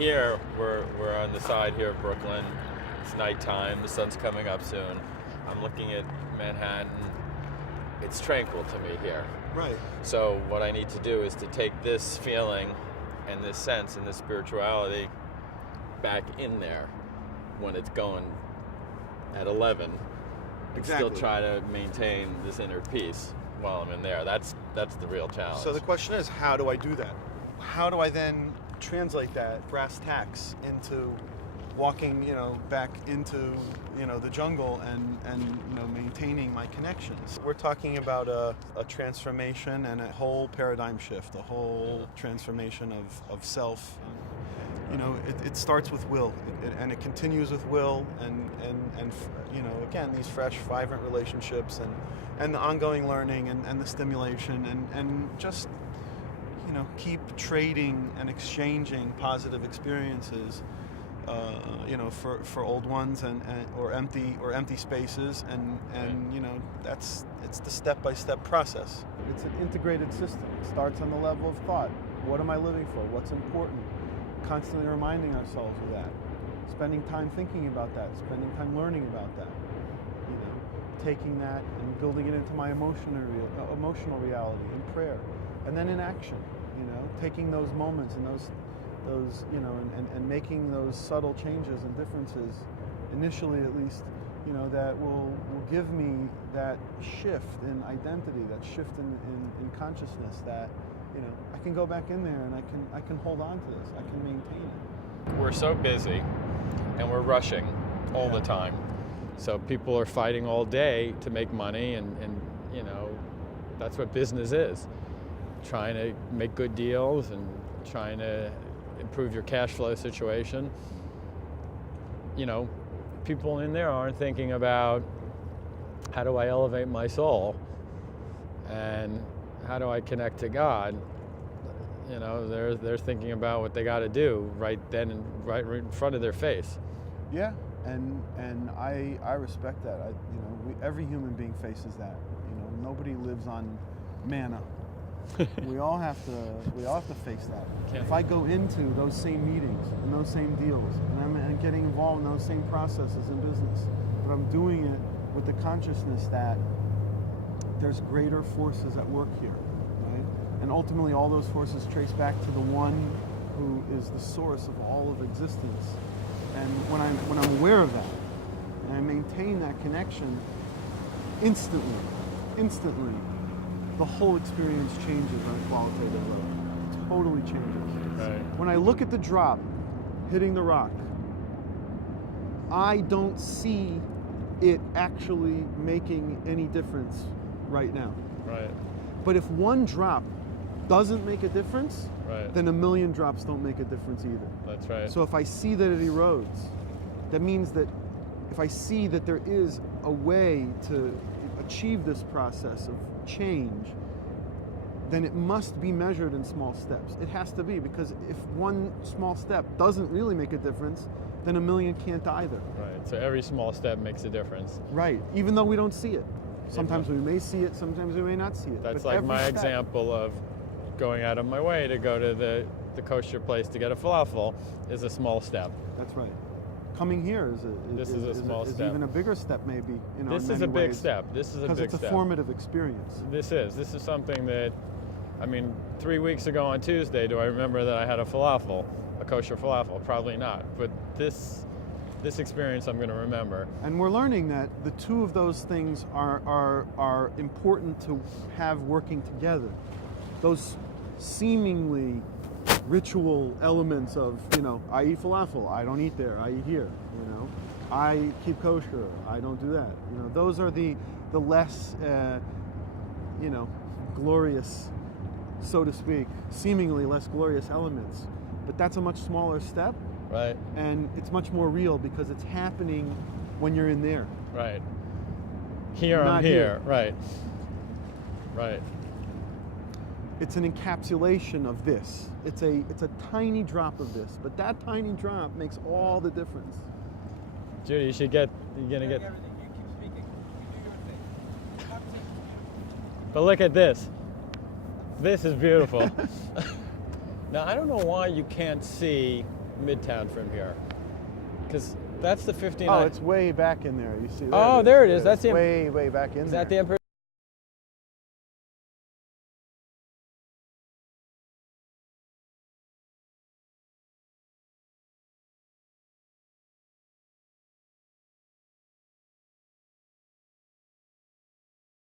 here, we're on the side here of Brooklyn. It's nighttime. The sun's coming up soon. I'm looking at Manhattan. It's tranquil to me here. Right. So what I need to do is to take this feeling and this sense and this spirituality back in there when it's going at 11. Exactly. And still try to maintain this inner peace while I'm in there. That's the real challenge. So the question is, how do I do that? How do I then translate that brass tacks into walking, back into, the jungle and maintaining my connections? We're talking about a transformation and a whole paradigm shift, a whole transformation of self. It starts with will, and it continues with will, and again, these fresh, vibrant relationships, and the ongoing learning, and the stimulation, and just, keep trading and exchanging positive experiences, for old ones or empty spaces, and it's the step-by-step process. It's an integrated system. It starts on the level of thought. What am I living for? What's important? Constantly reminding ourselves of that, spending time thinking about that, spending time learning about that, taking that and building it into my emotional reality in prayer, and then in action, taking those moments and those and making those subtle changes and differences, initially at least, that will give me that shift in identity, that shift in consciousness, that I can go back in there and I can hold on to this. I can maintain it. We're so busy and we're rushing all the time. So people are fighting all day to make money, and that's what business is. Trying to make good deals and trying to improve your cash flow situation. People in there aren't thinking about, how do I elevate my soul? And how do I connect to God? They're thinking about what they got to do right then and right in front of their face. Yeah, and I respect that. Every human being faces that. Nobody lives on manna. we all have to face that. If I go into those same meetings and those same deals, and I'm getting involved in those same processes in business, but I'm doing it with the consciousness that there's greater forces at work here, right? And ultimately all those forces trace back to the one who is the source of all of existence. And when I'm aware of that, and I maintain that connection, instantly, the whole experience changes on a qualitative level. It totally changes. Right. When I look at the drop hitting the rock, I don't see it actually making any difference right now. Right. But if one drop doesn't make a difference, right, then a million drops don't make a difference either. That's right. So if I see that it erodes, that means that if I see that there is a way to achieve this process of change, then it must be measured in small steps. It has to be, because if one small step doesn't really make a difference, then a million can't either. Right. So every small step makes a difference. Right. Even though we don't see it. Sometimes we may see it, sometimes we may not see it. That's but like my example of going out of my way to go to the kosher place to get a falafel is a small step. That's right. Coming here is a small step. Even a bigger step, maybe. This is a big step. This is a big step. Because it's a formative experience. This is something that, 3 weeks ago on Tuesday, do I remember that I had a falafel, a kosher falafel? Probably not. But this experience I'm going to remember. And we're learning that the two of those things are important to have working together. Those seemingly ritual elements of, I eat falafel, I don't eat there, I eat here, I keep kosher, I don't do that. Those are the less, glorious, so to speak, seemingly less glorious elements. But that's a much smaller step. Right. And it's much more real because it's happening when you're in there. Right. Here Not I'm here. Right. Right. It's an encapsulation of this. It's a tiny drop of this, but that tiny drop makes all the difference. Judy, you're gonna get. Everything. You keep speaking. You do your thing. But look at this. This is beautiful. Now I don't know why you can't see Midtown from here? Because that's the 59. Oh, it's way back in there. You see? Oh, there it is. That's it's the- way back in Is there. that the Emperor